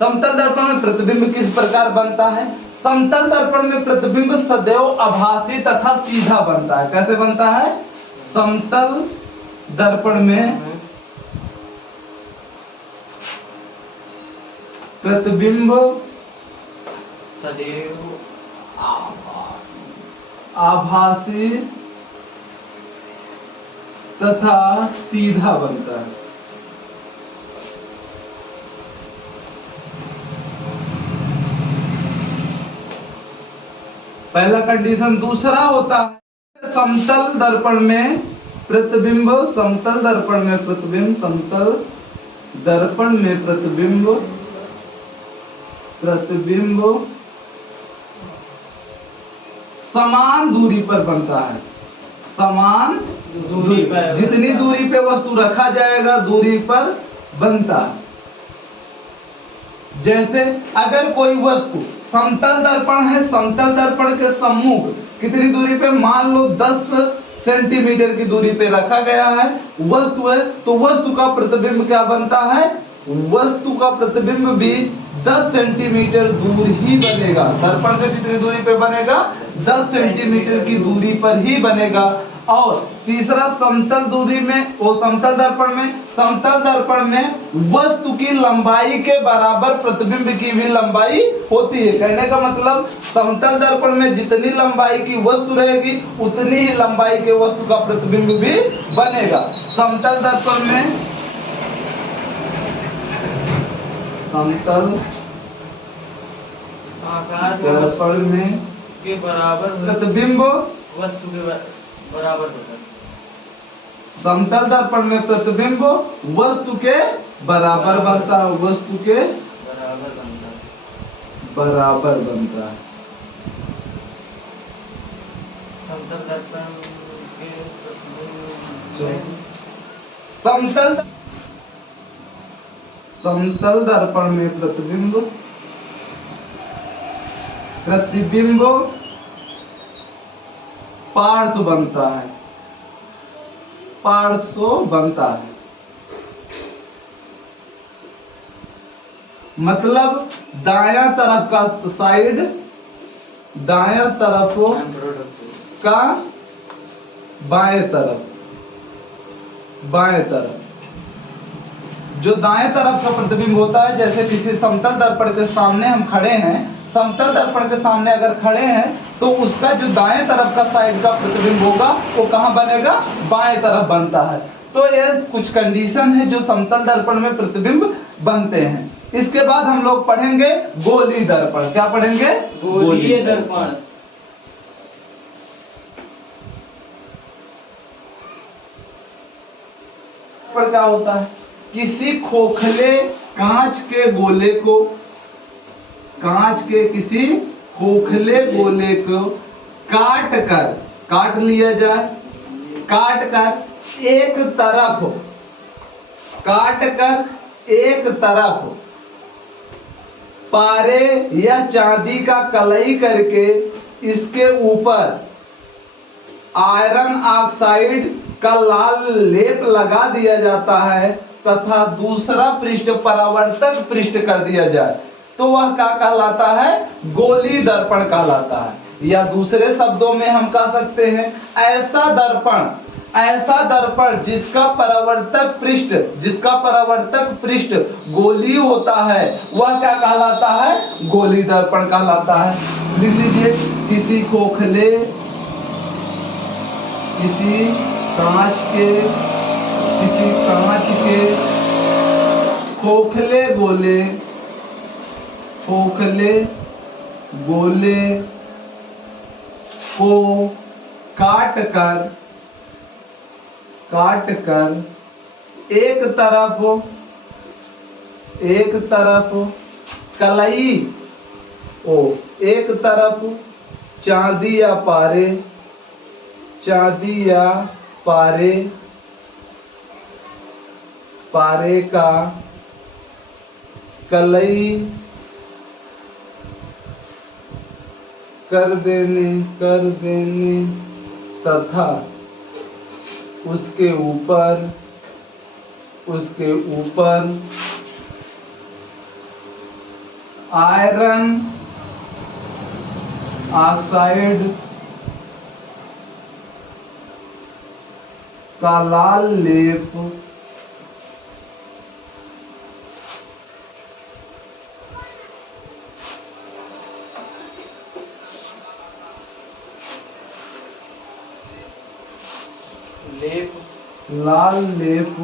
समतल दर्पण में प्रतिबिंब किस प्रकार बनता है? समतल दर्पण में प्रतिबिंब सदैव आभासी तथा सीधा बनता है। कैसे बनता है? समतल दर्पण में प्रतिबिंब सदैव आभासी तथा सीधा बनता है। पहला कंडीशन। दूसरा होता है समतल दर्पण में प्रतिबिंब, समतल दर्पण में प्रतिबिंब, समतल दर्पण में प्रतिबिंब, प्रतिबिंब समान दूरी पर बनता है। समान दूरी पर, जितनी दूरी पे वस्तु रखा जाएगा दूरी पर बनता है। जैसे अगर कोई वस्तु समतल दर्पण है, समतल दर्पण के सम्मुख कितनी दूरी पे, मान लो 10 सेंटीमीटर की दूरी पे रखा गया है वस्तु है, तो वस्तु का प्रतिबिंब क्या बनता है? वस्तु का प्रतिबिंब भी 10 सेंटीमीटर दूर ही बनेगा। दर्पण से कितनी दूरी पे बनेगा? 10 सेंटीमीटर की दूरी पर ही बनेगा। और तीसरा समतल दूरी में, वो समतल दर्पण में, समतल दर्पण में वस्तु की लंबाई के बराबर प्रतिबिंब की भी लंबाई होती है। कहने का मतलब समतल दर्पण में जितनी लंबाई की वस्तु रहेगी उतनी ही लंबाई के वस्तु का प्रतिबिंब भी बनेगा। समतल दर्पण में, समतल दर्पण में के बराबर प्रतिबिंब वस्तु के बराबर होता है। समतल दर्पण में प्रतिबिंब वस्तु के बराबर बनता है, वस्तु के बराबर बनता है, बराबर बनता है। समतल दर्पण के समतल दर्पण में प्रतिबिंब, प्रतिबिंब पार्श्व बनता है, पार्श्व बनता है। मतलब दायां तरफ का साइड, दायां तरफ का बाएं तरफ, बाएं तरफ जो दाएं तरफ का प्रतिबिंब होता है। जैसे किसी समतल दर्पण के सामने हम खड़े हैं, समतल दर्पण के सामने अगर खड़े हैं तो उसका जो दाएं तरफ का साइड का प्रतिबिंब होगा वो कहां बनेगा? बाएं तरफ बनता है। तो ये कुछ कंडीशन है जो समतल दर्पण में प्रतिबिंब बनते हैं। इसके बाद हम लोग पढ़ेंगे गोलीय दर्पण। क्या पढ़ेंगे? गोलीय दर्पण। क्या होता है? किसी खोखले कांच के गोले को, कांच के किसी खोखले गोले को काट कर, काट लिया जाए, काट कर एक तरफ, काट कर एक तरफ पारे या चांदी का कलई करके इसके ऊपर आयरन ऑक्साइड का लाल लेप लगा दिया जाता है तथा दूसरा पृष्ठ परावर्तक पृष्ठ कर दिया जाए तो वह क्या कहलाता है? गोलीय दर्पण कहलाता है। या दूसरे शब्दों में हम कह सकते हैं ऐसा दर्पण, ऐसा दर्पण जिसका परावर्तक पृष्ठ, जिसका परावर्तक पृष्ठ गोलीय होता है वह क्या कहलाता है? गोलीय दर्पण कहलाता है। लिख लीजिए, किसी खोखले, किसी कांच के, किसी कांच के खोखले गोले, खोखले गोले को काट कर, काट कर एक तरफ, एक तरफ कलई, एक तरफ चांदी या पारे, चांदी या पारे, पारे का कलई कर देने तथा उसके ऊपर, उसके ऊपर आयरन ऑक्साइड का लाल लेप लेप लाल लेप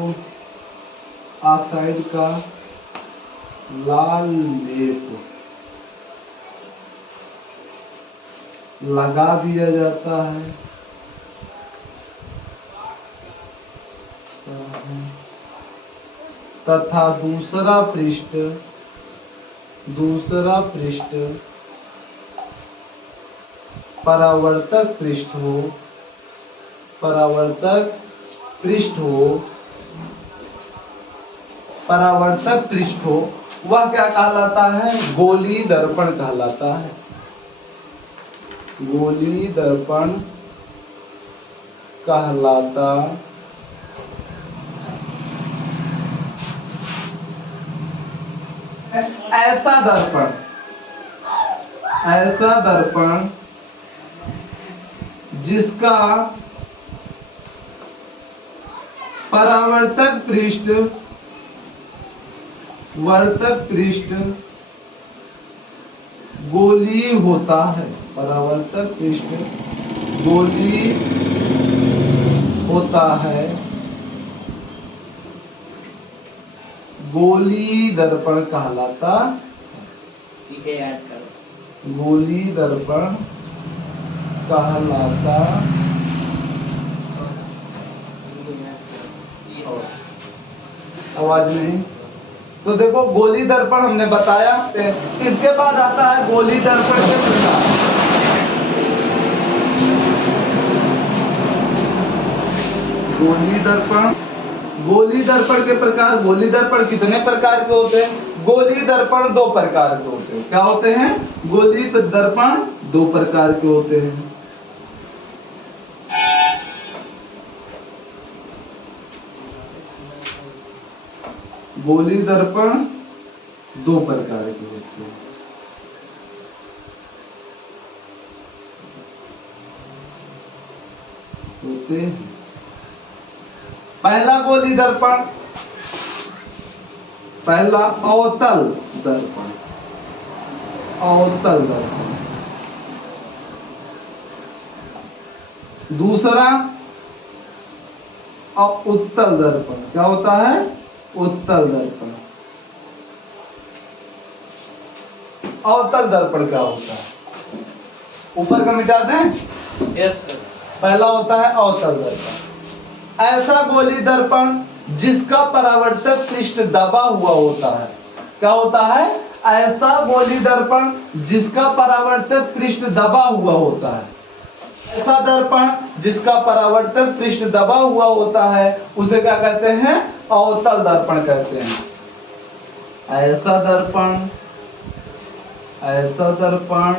ऑक्साइड का लाल लेप लगा दिया जाता है तथा दूसरा पृष्ठ परावर्तक पृष्ठ हो परावर्तक पृष्ठ हो वह क्या कहलाता है? गोली दर्पण कहलाता है। गोली दर्पण कहलाता ऐसा दर्पण जिसका परावर्तक पृष्ठ वर्तक पृष्ठ गोली होता है। परावर्तक पृष्ठ गोली होता है। गोली दर्पण कहलाता। ठीक है, याद करो। गोली दर्पण कहलाता। आवाज नहीं। तो देखो गोली दर्पण हमने बताया। इसके बाद आता है गोली दर्पण के प्रकार। गोली दर्पण के प्रकार। गोली दर्पण कितने प्रकार के होते हैं? गोली दर्पण दो प्रकार के होते हैं। क्या होते हैं? गोली दर्पण दो प्रकार के होते हैं। गोली दर्पण दो प्रकार के होते हैं। पहला गोली दर्पण, पहला अवतल दर्पण। अवतल दर्पण। दूसरा उत्तल दर्पण। क्या होता है? उत्तल दर्पण। अवतल दर्पण क्या होता है? ऊपर का मिटा दें। Yes sir. पहला होता है अवतल दर्पण। ऐसा गोली दर्पण जिसका परावर्तक पृष्ठ दबा हुआ होता है। क्या होता है? ऐसा गोली दर्पण जिसका परावर्तक पृष्ठ दबा हुआ होता है। ऐसा दर्पण जिसका परावर्तक पृष्ठ दबा हुआ होता है उसे क्या कहते हैं? अवतल दर्पण कहते हैं। ऐसा दर्पण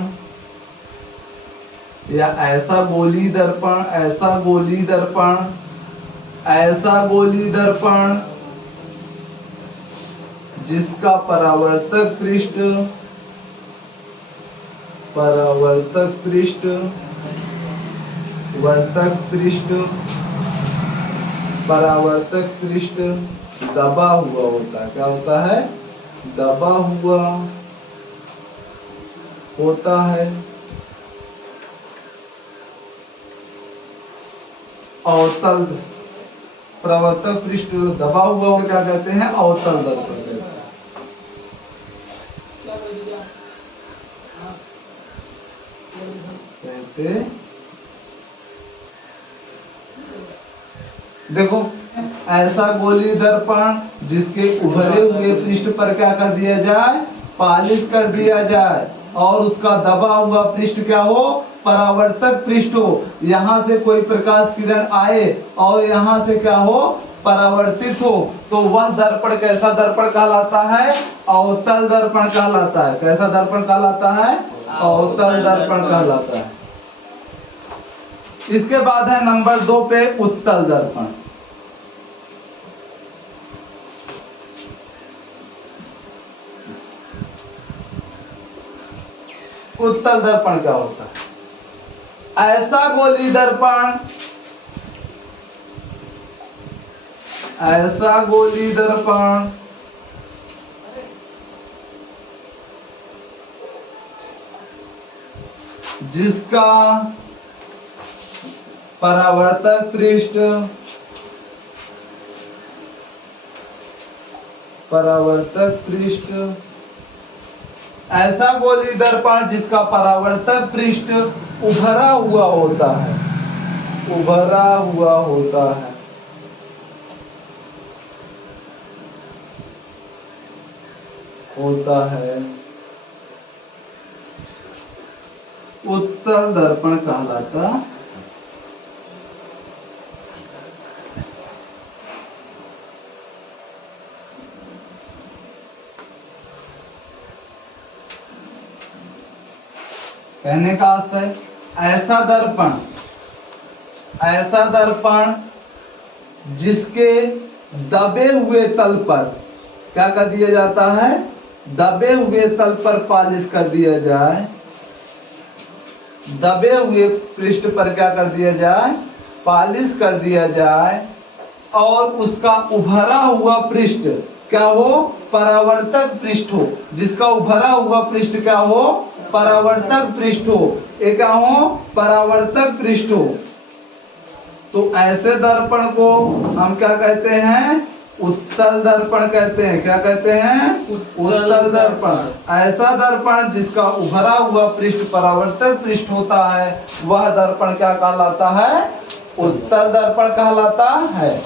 या ऐसा गोली दर्पण जिसका परावर्तक पृष्ठ परावर्तक पृष्ठ दबा हुआ होता है। क्या होता है? दबा हुआ होता है। अवतल परावर्तक पृष्ठ दबा हुआ हो क्या कहते हैं? अवतल दर्पण कहते हैं। देखो ऐसा गोली दर्पण जिसके उभरे हुए पृष्ठ पर क्या कर दिया जाए? पालिश कर दिया जाए और उसका दबा हुआ पृष्ठ क्या हो? परावर्तक पृष्ठ हो। यहाँ से कोई प्रकाश किरण आए और यहाँ से क्या हो? परावर्तित हो, तो वह दर्पण कैसा दर्पण कहलाता है? अवतल दर्पण कहलाता है। कैसा दर्पण कहलाता है? अवतल दर्पण कहलाता है। इसके बाद है नंबर 2 पे उत्तल दर्पण। उत्तल दर्पण क्या होता है? ऐसा गोली दर्पण, ऐसा गोली दर्पण जिसका परावर्तक पृष्ठ, परावर्तक पृष्ठ, ऐसा गोली दर्पण जिसका परावर्तक पृष्ठ उभरा हुआ होता है, उभरा हुआ होता है, होता है, उत्तल दर्पण कहलाता है। कहने का आशय, ऐसा दर्पण, ऐसा दर्पण जिसके दबे हुए तल पर क्या कर दिया जाता है? दबे हुए तल पर पालिश कर दिया जाए, दबे हुए पृष्ठ पर क्या कर दिया जाए? पालिश कर दिया जाए, और उसका उभरा हुआ पृष्ठ क्या हो? परावर्तक पृष्ठ हो, जिसका उभरा हुआ पृष्ठ क्या हो? परावर्तक पृष्ठ हो। ये क्या हो? परावर्तक पृष्ठ हो। तो ऐसे दर्पण को हम क्या कहते हैं? उत्तल दर्पण कहते हैं। क्या कहते हैं? उत्तल दर्पण। ऐसा दर्पण जिसका उभरा हुआ पृष्ठ परावर्तक पृष्ठ होता है, वह दर्पण क्या कहलाता है? उत्तल दर्पण कहलाता है।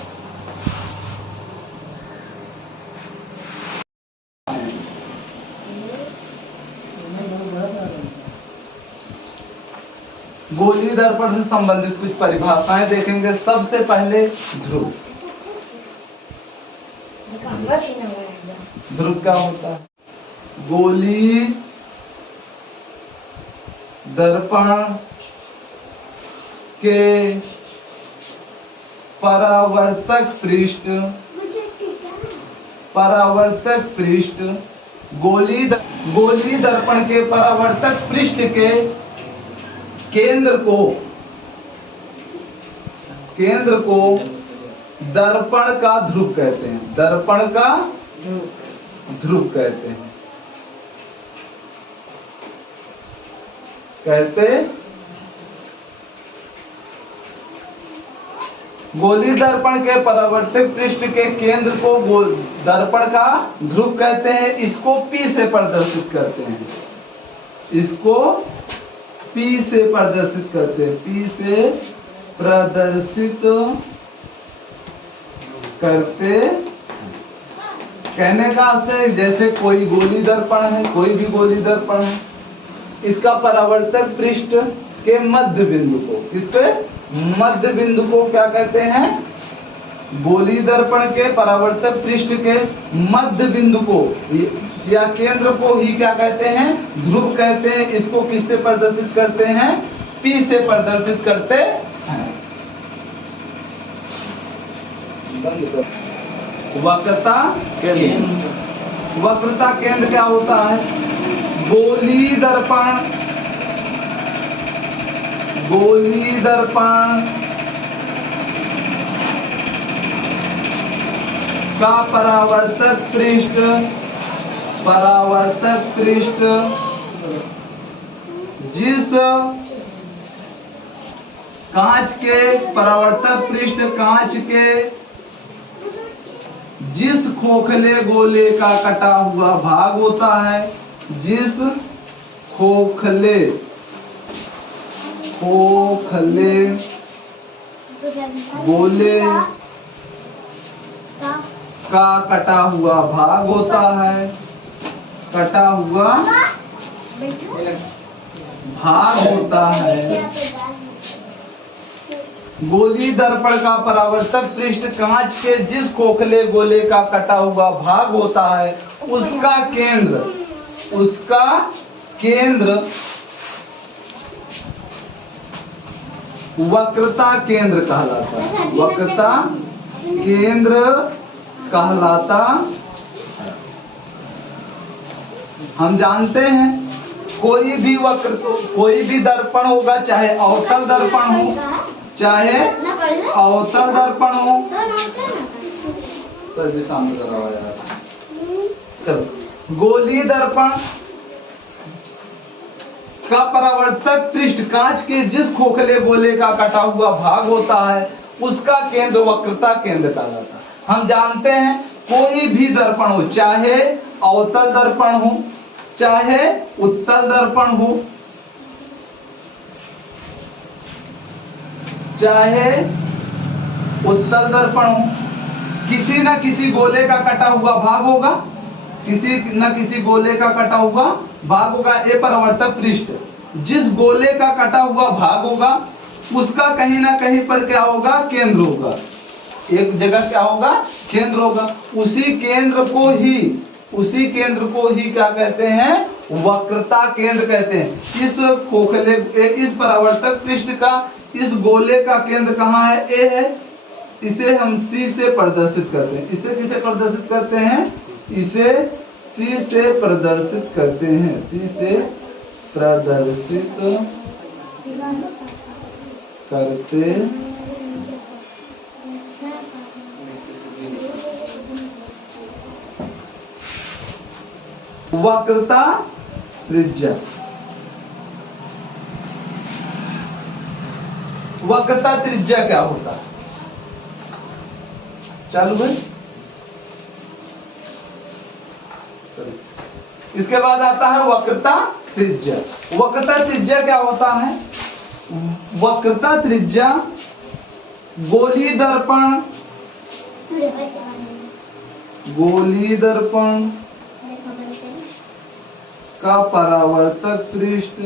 गोली दर्पण से संबंधित कुछ परिभाषाएं देखेंगे। सबसे पहले ध्रुव। ध्रुव क्या होता है? गोली दर्पण के परावर्तक पृष्ठ, परावर्तक पृष्ठ, गोली दर्पण के परावर्तक पृष्ठ के केंद्र को दर्पण का ध्रुव कहते हैं। दर्पण का ध्रुव कहते हैं। गोली दर्पण के परावर्तक पृष्ठ के केंद्र को दर्पण का ध्रुव कहते हैं। इसको P से प्रदर्शित करते हैं। इसको P से प्रदर्शित करते हैं। P से प्रदर्शित करते। कहने का आशय, जैसे कोई गोली दर्पण है, कोई भी गोली दर्पण है, इसका परावर्तक पृष्ठ के मध्य बिंदु को, इसके मध्य बिंदु को क्या कहते हैं? गोली दर्पण के परावर्तक पृष्ठ के मध्य बिंदु को या केंद्र को ही क्या कहते हैं? ध्रुव कहते हैं। इसको किससे प्रदर्शित करते हैं? P से प्रदर्शित करते हैं। वक्रता केंद्र। वक्रता केंद्र क्या होता है? गोली दर्पण का परावर्तक पृष्ठ जिस कांच के परावर्तक पृष्ठ कांच के जिस खोखले गोले का कटा हुआ भाग होता है, जिस खोखले गोले का कटा हुआ भाग होता है, कटा हुआ भाग होता है। गोली दर्पण का परावर्तक पृष्ठ कांच के जिस खोखले गोले का कटा हुआ भाग होता है, उसका केंद्र वक्रता केंद्र कहलाता है। वक्रता केंद्र कहलाता। हम जानते हैं कोई भी वक्र, कोई भी दर्पण होगा, चाहे अवतल दर्पण हो, चाहे अवतल दर्पण हो। सर जी शांत कराओ यार। गोलीय दर्पण का परावर्तक पृष्ठ कांच के जिस खोखले गोले का कटा हुआ भाग होता है उसका केंद्र वक्रता केंद्र कहलाता है। हम जानते हैं कोई भी दर्पण हो, चाहे अवतल दर्पण हो, चाहे उत्तल दर्पण हो, चाहे उत्तल दर्पण हो, किसी न किसी गोले का कटा हुआ भाग होगा, किसी न किसी गोले का कटा हुआ भाग होगा। ये परावर्तक पृष्ठ जिस गोले का कटा हुआ भाग होगा उसका कहीं ना कहीं पर क्या होगा, केंद्र होगा। एक जगह क्या होगा, केंद्र होगा। उसी केंद्र को ही क्या कहते हैं, वक्रता केंद्र कहते हैं। इस खोखले, इस परावर्तक पृष्ठ का इस गोले का केंद्र कहाँ है, ए है। इसे हम सी से प्रदर्शित करते हैं। इसे किसे प्रदर्शित करते हैं, इसे सी से प्रदर्शित करते हैं। सी से प्रदर्शित करते वक्रता त्रिज्या। वक्रता त्रिज्या क्या होता है, चालू है। इसके बाद आता है वक्रता त्रिज्या। वक्रता त्रिज्या क्या होता है, वक्रता त्रिज्या गोलीय दर्पण का परावर्तक पृष्ठ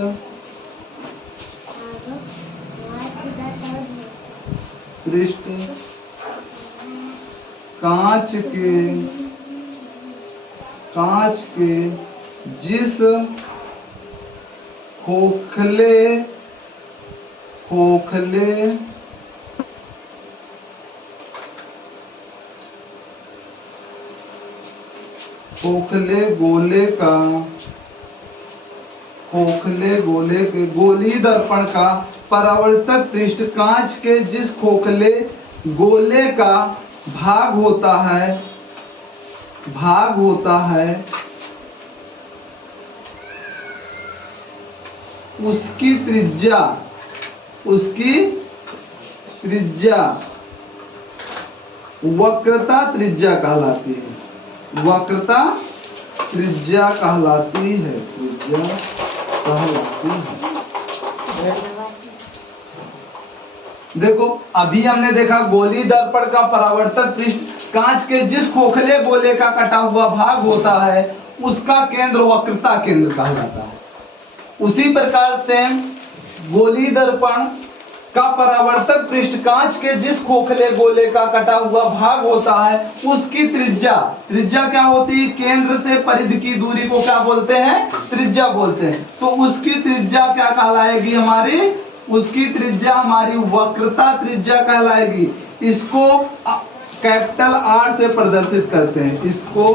कांच के जिस खोखले गोले के गोलीय दर्पण का परावर्तक पृष्ठ कांच के जिस खोखले गोले का भाग होता है उसकी त्रिज्या वक्रता त्रिज्या कहलाती है। वक्रता त्रिज्या कहलाती है। देखो अभी हमने देखा गोलीय दर्पण का परावर्तक पृष्ठ कांच के जिस खोखले गोले का कटा हुआ भाग होता है उसका केंद्र वक्रता केंद्र कहलाता है। उसी प्रकार से गोलीय दर्पण का परावर्तक पृष्ठ कांच के जिस खोखले गोले का कटा हुआ भाग होता है उसकी त्रिज्या क्या होती है, केंद्र से परिधि की दूरी को क्या बोलते हैं, त्रिज्या बोलते हैं। तो उसकी त्रिज्या क्या कहलाएगी हमारी, उसकी त्रिज्या हमारी वक्रता त्रिज्या कहलाएगी। इसको कैपिटल आर से प्रदर्शित करते हैं। इसको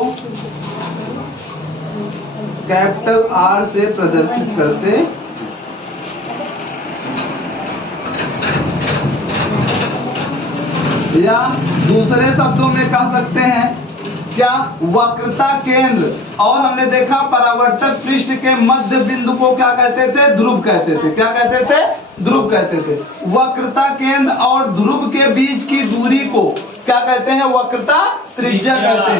कैपिटल आर से प्रदर्शित करते या दूसरे शब्दों में कह सकते हैं क्या, वक्रता केंद्र। और हमने देखा परावर्तक पृष्ठ के मध्य बिंदु को क्या कहते थे, ध्रुव कहते थे। क्या कहते थे, ध्रुव कहते थे। वक्रता केंद्र और ध्रुव के बीच की दूरी को क्या कहते हैं, वक्रता त्रिज्या कहते हैं।